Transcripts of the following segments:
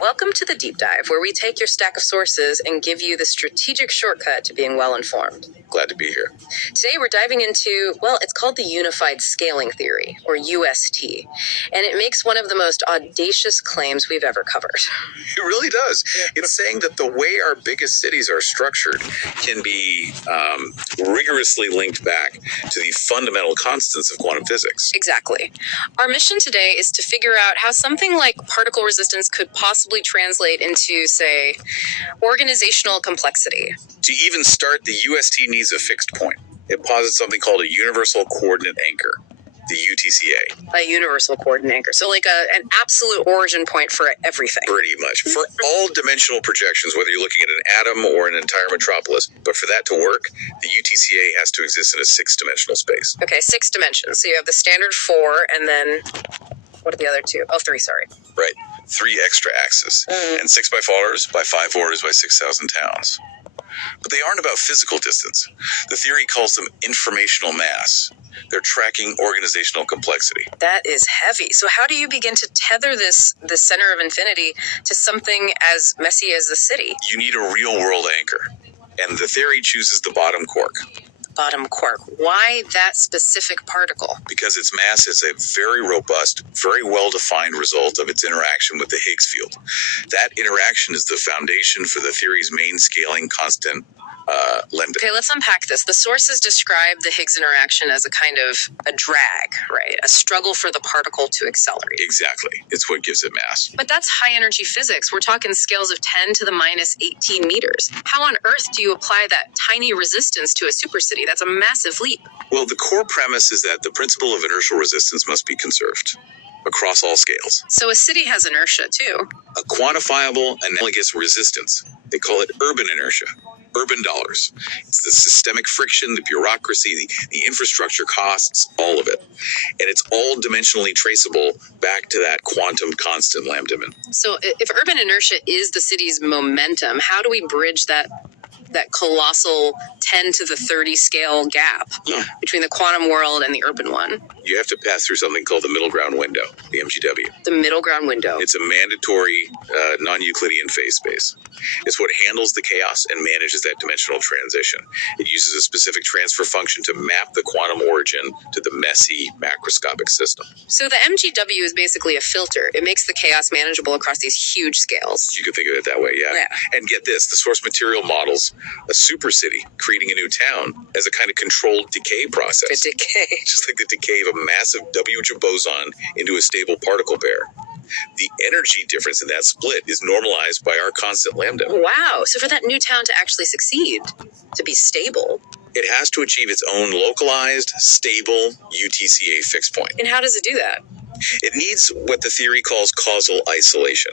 Welcome to the Deep Dive, where we take your stack of sources and give you the strategic shortcut to being well-informed. Glad to be here. Today we're diving into, it's called the Unified Scaling Theory, or UST, and it makes one of the most audacious claims we've ever covered. It really does. It's saying that the way our biggest cities are structured can be rigorously linked back to the fundamental constants of quantum physics. Exactly. Our mission today is to figure out how something like particle resistance could possibly translate into, say, organizational complexity. To even start, the UST needs a fixed point. It posits something called a universal coordinate anchor, the UTCA. A universal coordinate anchor. So like an absolute origin point for everything. Pretty much. For all dimensional projections, whether you're looking at an atom or an entire metropolis. But for that to work, the UTCA has to exist in a 6-dimensional space. Okay, 6 dimensions. So you have the standard 4, and then what are the other two? Oh, 3, sorry. Right. 3 extra axes. And 6 by 4s by 5 orders by 6,000 towns. But they aren't about physical distance. The theory calls them informational mass. They're tracking organizational complexity. That is heavy. So how do you begin to tether the center of infinity to something as messy as the city? You need a real-world anchor, and the theory chooses the bottom quark. Bottom quark. Why that specific particle? Because its mass is a very robust, very well-defined result of its interaction with the Higgs field. That interaction is the foundation for the theory's main scaling constant, lambda. Okay, let's unpack this. The sources describe the Higgs interaction as a kind of a drag, right? A struggle for the particle to accelerate. Exactly. It's what gives it mass. But that's high-energy physics. We're talking scales of 10 to the minus 18 meters. How on earth do you apply that tiny resistance to a supercity? That's a massive leap. Well, the core premise is that the principle of inertial resistance must be conserved across all scales. So a city has inertia, too. A quantifiable analogous resistance. They call it urban inertia. Urban dollars. It's the systemic friction, the bureaucracy, the infrastructure costs, all of it. And it's all dimensionally traceable back to that quantum constant lambda min. So if urban inertia is the city's momentum, how do we bridge that colossal 10 to the 30 scale gap between the quantum world and the urban one? You have to pass through something called the middle ground window, the MGW. The middle ground window. It's a mandatory non-Euclidean phase space. It's what handles the chaos and manages that dimensional transition. It uses a specific transfer function to map the quantum origin to the messy macroscopic system. So the MGW is basically a filter. It makes the chaos manageable across these huge scales. You could think of it that way, yeah. And get this, the source material models a supercity creating a new town as a kind of controlled decay process. A decay. Just like the decay of a massive WH boson into a stable particle pair. The energy difference in that split is normalized by our constant lambda. Wow. So for that new town to actually succeed, to be stable, it has to achieve its own localized, stable UTCA fixed point. And how does it do that? It needs what the theory calls causal isolation.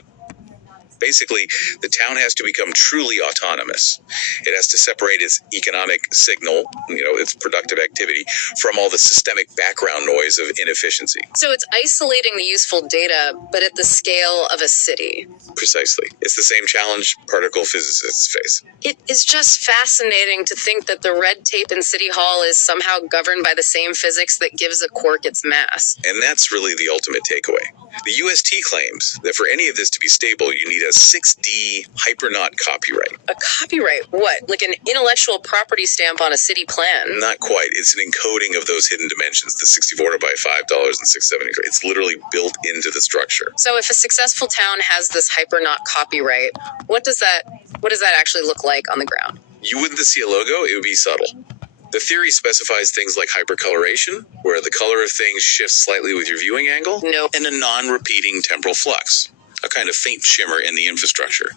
Basically, the town has to become truly autonomous. It has to separate its economic signal, its productive activity, from all the systemic background noise of inefficiency. So it's isolating the useful data, but at the scale of a city. Precisely. It's the same challenge particle physicists face. It is just fascinating to think that the red tape in City Hall is somehow governed by the same physics that gives a quark its mass. And that's really the ultimate takeaway. The UST claims that for any of this to be stable, you need a 6D hypernaut copyright. A copyright? What? Like an intellectual property stamp on a city plan? Not quite. It's an encoding of those hidden dimensions, the 64 by $5 and 673. It's literally built into the structure. So if a successful town has this hypernaut copyright, what does that actually look like on the ground? You wouldn't see a logo, it would be subtle. The theory specifies things like hypercoloration, where the color of things shifts slightly with your viewing angle, and a non-repeating temporal flux, a kind of faint shimmer in the infrastructure.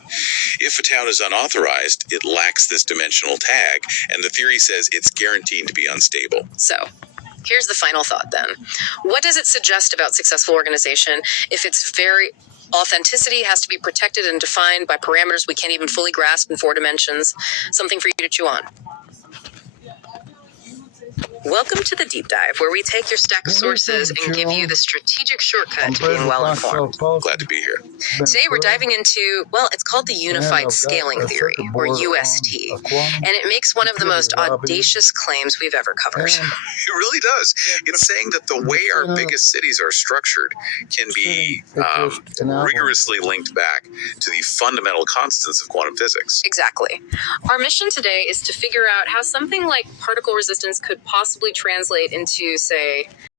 If a town is unauthorized, it lacks this dimensional tag, and the theory says it's guaranteed to be unstable. So, here's the final thought then. What does it suggest about successful organization if its very authenticity has to be protected and defined by parameters we can't even fully grasp in 4 dimensions? Something for you to chew on. Welcome to the Deep Dive, where we take your stack of sources and give you the strategic shortcut to being well-informed. Glad to be here. Today we're diving into, well, it's called the Unified Scaling Theory, or UST, and it makes one of the most audacious claims we've ever covered. It really does. It's saying that the way our biggest cities are structured can be rigorously linked back to the fundamental constants of quantum physics. Exactly. Our mission today is to figure out how something like particle resistance could possibly translate into, say,